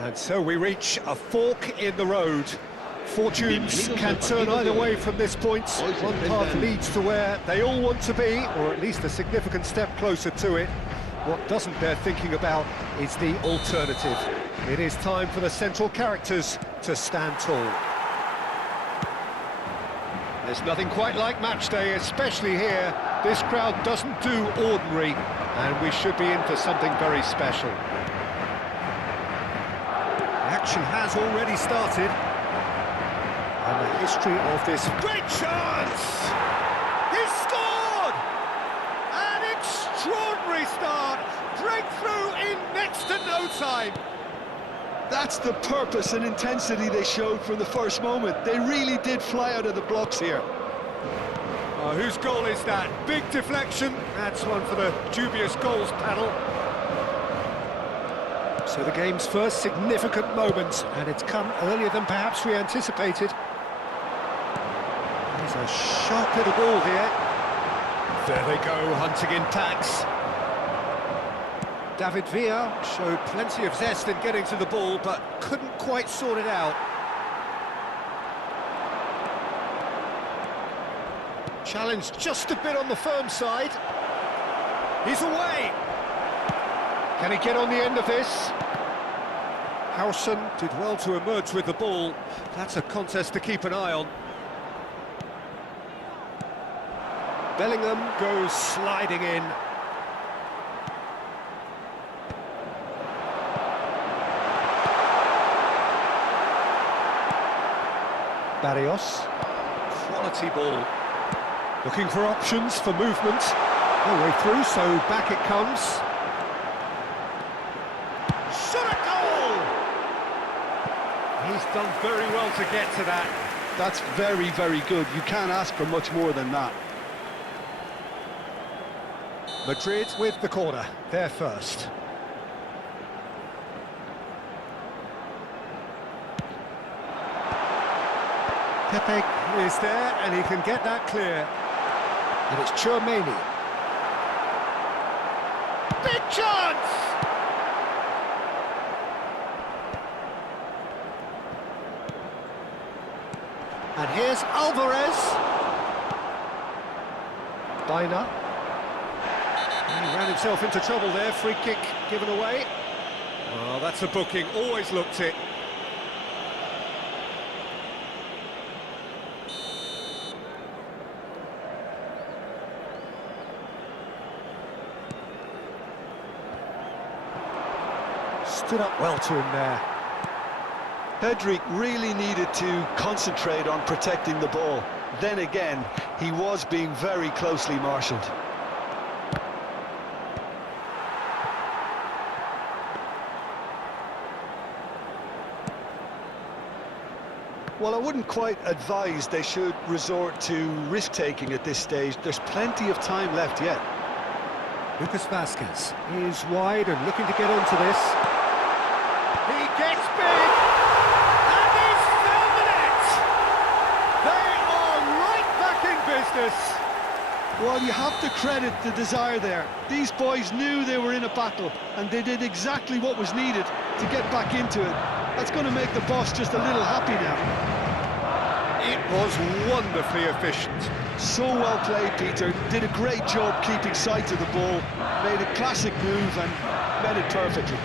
And so we reach a fork in the road. Fortunes can turn either way from this point. One path leads to where they all want to be, or at least a significant step closer to it. What doesn't bear thinking about is the alternative. It is time for the central characters to stand tall. There's nothing quite like match day, especially here. This crowd doesn't do ordinary, and we should be in for something very special. The action has already started. And the history of this great chance! He's scored! An extraordinary start! Breakthrough in next to no time! That's the purpose and intensity they showed from the first moment. They really did fly out of the blocks here. Oh, whose goal is that? Big deflection. That's one for the dubious goals panel. So the game's first significant moment, and it's come earlier than perhaps we anticipated. There's a sharp little ball here. There they go, hunting in packs. David Villa showed plenty of zest in getting to the ball, but couldn't quite sort it out. Challenged just a bit on the firm side. He's away. Can he get on the end of this? Howson did well to emerge with the ball. That's a contest to keep an eye on. Bellingham goes sliding in. Barrios. Quality ball. Looking for options for movement. No way through, so back it comes. Shot a goal! He's done very well to get to that. That's very, very good. You can't ask for much more than that. Madrid with the corner, they're first. Pepe is there, and he can get that clear. And it's Chouameni. Big chance! And here's Alvarez. Baina. He ran himself into trouble there, free kick given away. Oh, that's a booking, always looked it. Stood up well to him there. Pedri really needed to concentrate on protecting the ball. Then again, he was being very closely marshalled. Well, I wouldn't quite advise they should resort to risk-taking at this stage. There's plenty of time left yet. Lucas Vazquez is wide and looking to get onto this. He gets big, and he's found the net! They are right back in business! Well, you have to credit the desire there. These boys knew they were in a battle, and they did exactly what was needed to get back into it. That's going to make the boss just a little happy now. It was wonderfully efficient. So well played, Peter. Did a great job keeping sight of the ball. Made a classic move and met it perfectly.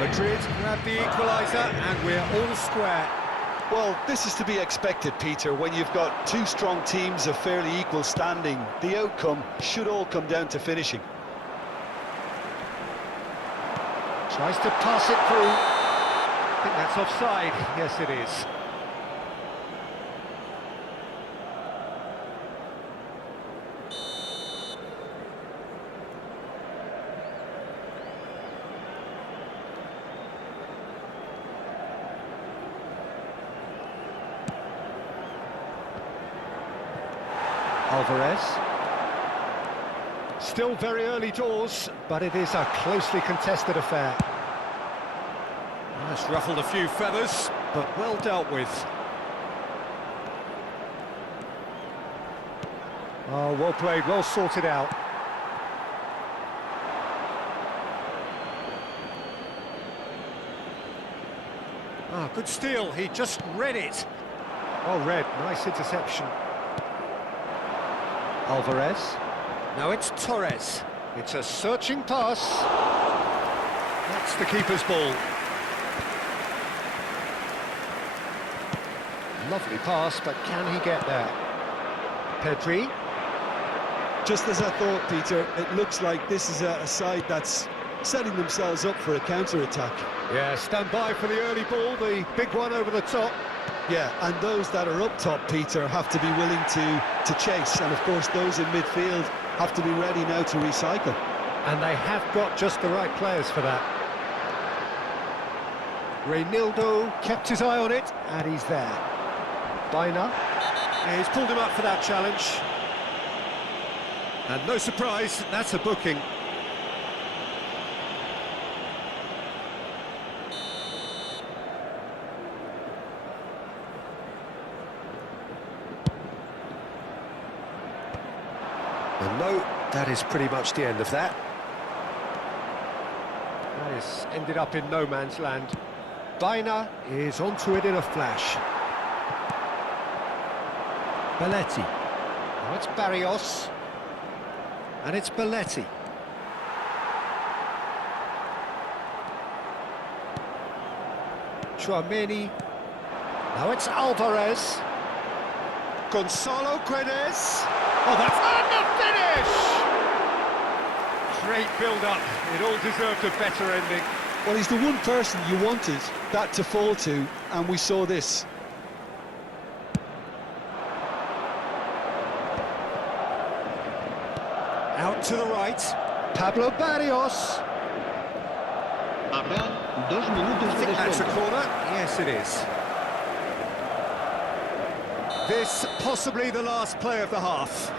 Madrid grabbed the equaliser, and we're all square. Well, this is to be expected, Peter. When you've got two strong teams of fairly equal standing, the outcome should all come down to finishing. Tries to pass it through. I think that's offside. Yes, it is. Alvarez. Still very early doors, but it is a closely contested affair. That's ruffled a few feathers, but well dealt with. Oh, well played, well sorted out. Ah, good steal, he just read it. Well read, nice interception. Alvarez. Now it's Torres. It's a searching pass. That's the keeper's ball. Lovely pass, but can he get there? Pedri. Just as I thought, Peter, it looks like this is a side that's setting themselves up for a counter-attack. Yeah, stand by for the early ball, the big one over the top. Yeah, and those that are up top, Peter, have to be willing to chase, and of course those in midfield have to be ready now to recycle. And they have got just the right players for that. Reinildo kept his eye on it, and he's there. Baina. Yeah, he's pulled him up for that challenge. And no surprise, that's a booking. And no, that is pretty much the end of that. That has ended up in no man's land. Baina is onto it in a flash. Belletti. Now it's Barrios. And it's Belletti. Chouameni. Now it's Alvarez. Gonzalo Guedes. Oh, that's and the finish! Great build-up. It all deserved a better ending. Well, he's the one person you wanted that to fall to, and we saw this. Out to the right, Pablo Barrios. I think that's a corner. Yes, it is. This possibly the last play of the half.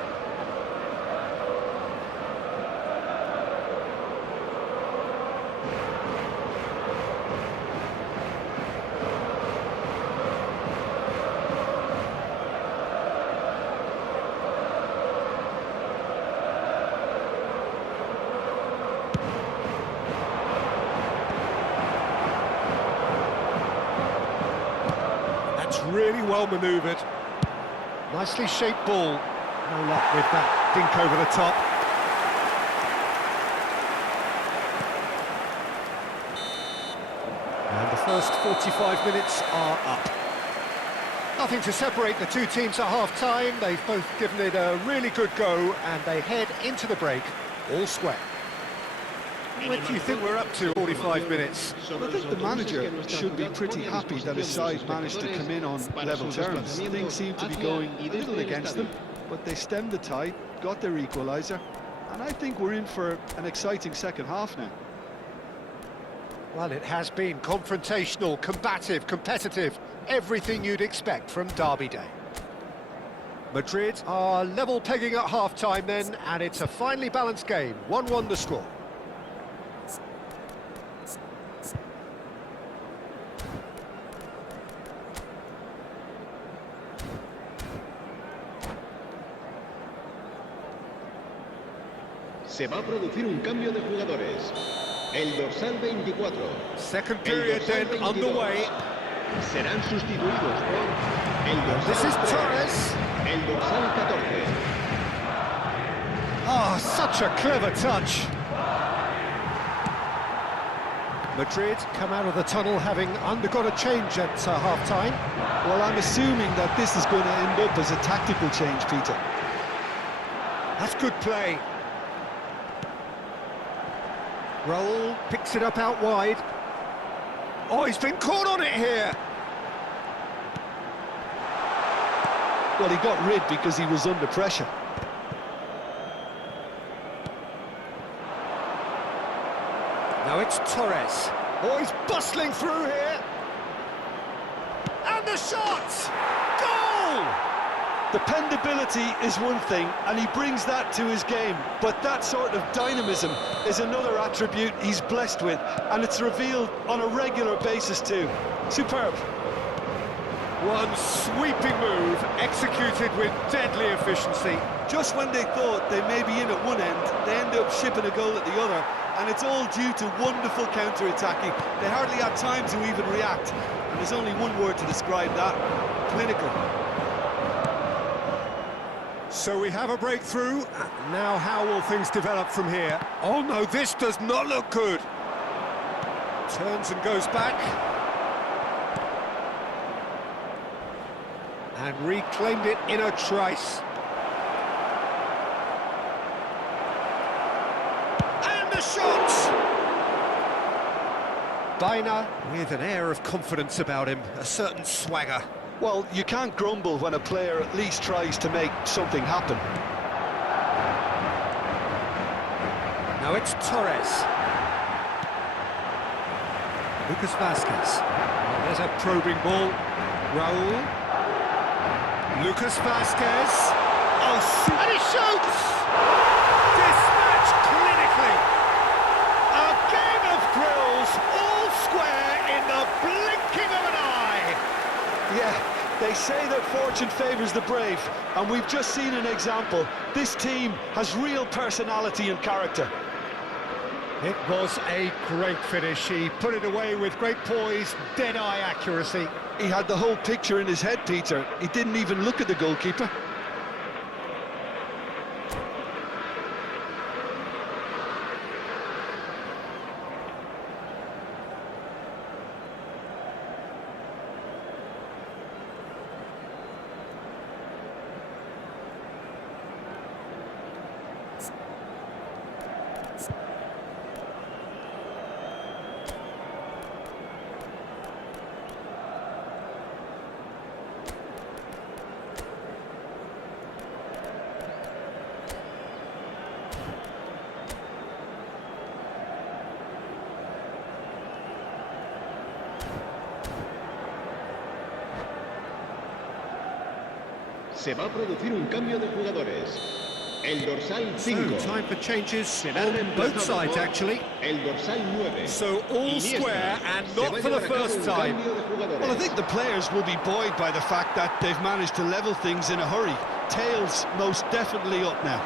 Really well manoeuvred. Nicely shaped ball. No luck with that dink over the top. And the first 45 minutes are up. Nothing to separate the two teams at half-time. They've both given it a really good go, and they head into the break all square. What do you think we're up to 45 minutes? I think the manager should be pretty happy that his side managed to come in on level terms. Things seem to be going a little against them, but they stemmed the tide, got their equaliser, and I think we're in for an exciting second half now. Well, it has been confrontational, combative, competitive, everything you'd expect from Derby Day. Madrid are level pegging at half-time then, and it's a finely balanced game, 1-1 the score. Se va a producir un cambio de jugadores. El dorsal 24. Second period then underway. Serán sustituidos por el dorsal This is 3, Torres. el dorsal 14. Oh, such a clever touch. Madrid come out of the tunnel having undergone a change at half-time. Well, I'm assuming that this is going to end up as a tactical change, Peter. That's good play. Raul picks it up out wide. Oh, he's been caught on it here. Well, he got rid because he was under pressure. Now it's Torres. Oh, he's bustling through here. And the shot! Goal! Dependability is one thing, and he brings that to his game, but that sort of dynamism is another attribute he's blessed with, and it's revealed on a regular basis too. Superb. One sweeping move, executed with deadly efficiency. Just when they thought they may be in at one end, they end up shipping a goal at the other, and it's all due to wonderful counter-attacking. They hardly had time to even react, and there's only one word to describe that: clinical. So we have a breakthrough. Now how will things develop from here? Oh no, this does not look good. Turns and goes back. And reclaimed it in a trice. And the shot! Baina with an air of confidence about him, a certain swagger. Well, you can't grumble when a player at least tries to make something happen. Now it's Torres. Lucas Vasquez. Well, there's a probing ball. Raul. Lucas Vasquez. Oh, and he shoots! Dispatched clinically. A game of thrills, all square in the blinking of an eye. Yeah, they say that fortune favours the brave, and we've just seen an example. This team has real personality and character. It was a great finish. He put it away with great poise, dead-eye accuracy. He had the whole picture in his head, Peter. He didn't even look at the goalkeeper. Se va a producir un cambio de jugadores. El dorsal 5. So, time for changes on both sides, actually. El dorsal 9. So, all square and not for the first time. Well, I think the players will be buoyed by the fact that they've managed to level things in a hurry. Tails most definitely up now.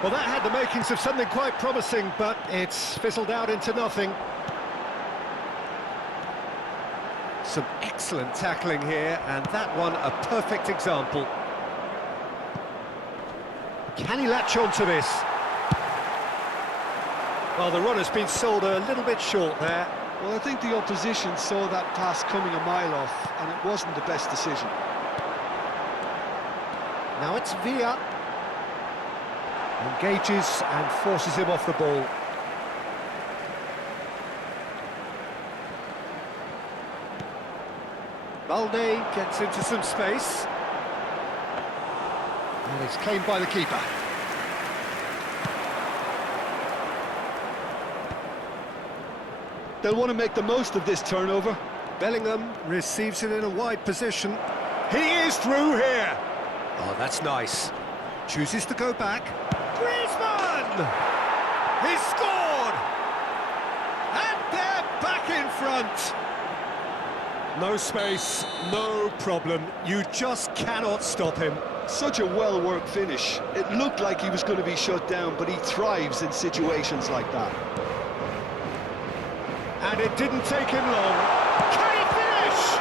Well, that had the makings of something quite promising, but it's fizzled out into nothing. Some excellent tackling here, and that one a perfect example. Can he latch on to this? Well, the run has been sold a little bit short there. Well, I think the opposition saw that pass coming a mile off, and it wasn't the best decision. Now it's Villa. Engages and forces him off the ball. Balde gets into some space. And it's claimed by the keeper. They'll want to make the most of this turnover. Bellingham receives it in a wide position. He is through here. Oh, that's nice. Chooses to go back. Griezmann! He's scored! And they're back in front. No space, no problem. You just cannot stop him. Such a well-worked finish. It looked like he was going to be shut down, but he thrives in situations like that. And it didn't take him long. Can he finish?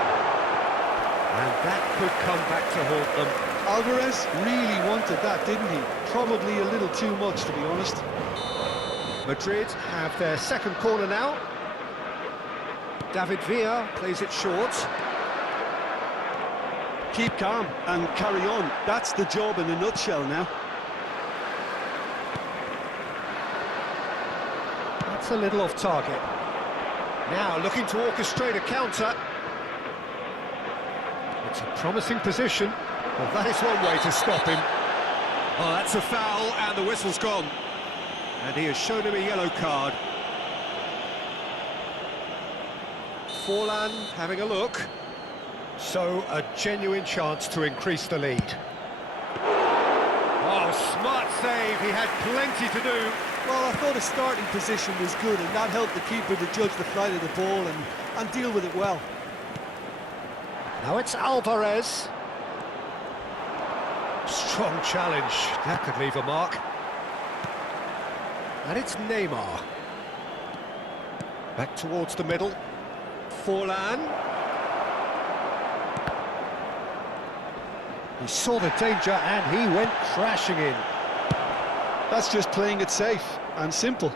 And that could come back to haunt them. Alvarez really wanted that, didn't he? Probably a little too much, to be honest. Madrid have their second corner now. David Villa plays it short. Keep calm and carry on. That's the job in a nutshell now. That's a little off target. Now looking to orchestrate a counter. It's a promising position. Well, that is one way to stop him. Oh, that's a foul, and the whistle's gone. And he has shown him a yellow card. Forlan having a look. So, a genuine chance to increase the lead. Oh, smart save. He had plenty to do. Well, I thought his starting position was good, and that helped the keeper to judge the flight of the ball and deal with it well. Now it's Alvarez. Strong challenge. That could leave a mark. And it's Neymar. Back towards the middle. Forlan. He saw the danger and he went crashing in. That's just playing it safe and simple.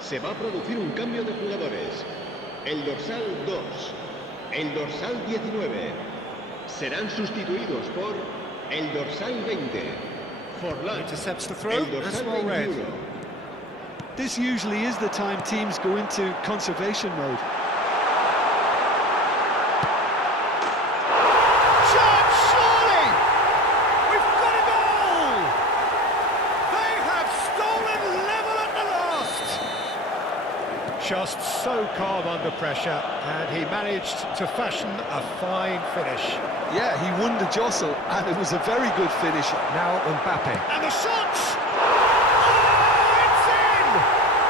Se va a producir un cambio de jugadores. El dorsal 2, el dorsal 19 serán sustituidos por el dorsal 20. Forlan Intercepts the throw. el That's dorsal well read. 21. This usually is the time teams go into conservation mode. Shot, surely! We've got a goal! They have stolen level at the last! Just so calm under pressure, and he managed to fashion a fine finish. Yeah, he won the jostle, and it was a very good finish. Now Mbappe. And the shot! Oh, it's in!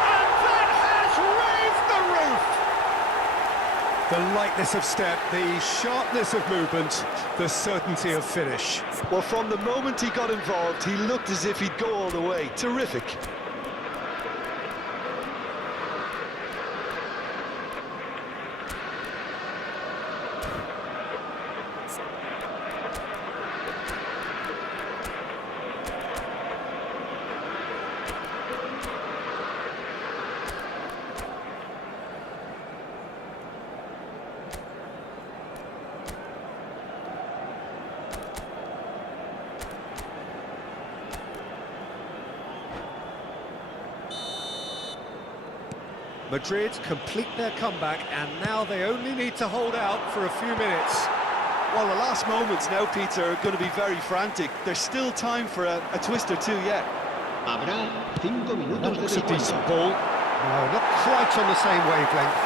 And that has raised the roof! The lightness of step, the sharpness of movement, the certainty of finish. Well, from the moment he got involved, he looked as if he'd go all the way. Terrific. Madrid complete their comeback, and now they only need to hold out for a few minutes. Well, the last moments now, Peter, are going to be very frantic. There's still time for a twist or two yet. Habrá 5 minutos That de looks a descuento. decent ball. No, not quite on the same wavelength.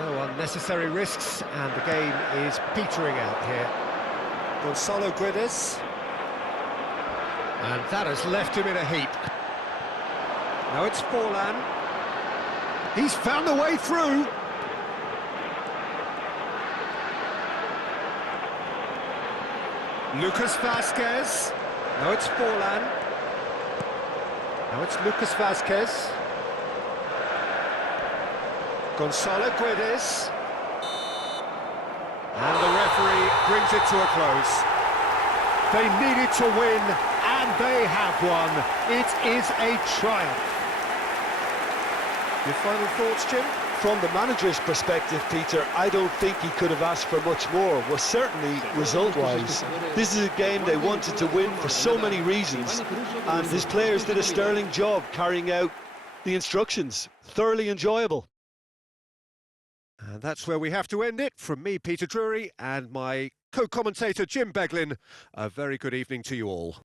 No unnecessary risks, and the game is petering out here. Gonzalo Guedes. And that has left him in a heap. Now it's Forlan. He's found a way through. Lucas Vazquez. Now it's Forlan. Now it's Lucas Vazquez. Gonzalo Guedes. And the referee brings it to a close. They needed to win, and they have won. It is a triumph. Your final thoughts, Jim? From the manager's perspective, Peter, I don't think he could have asked for much more. Well, certainly result-wise. This is a game they wanted to win for so many reasons, and his players did a sterling job carrying out the instructions. Thoroughly enjoyable. And that's where we have to end it. From me, Peter Drury, and my co-commentator, Jim Beglin. A very good evening to you all.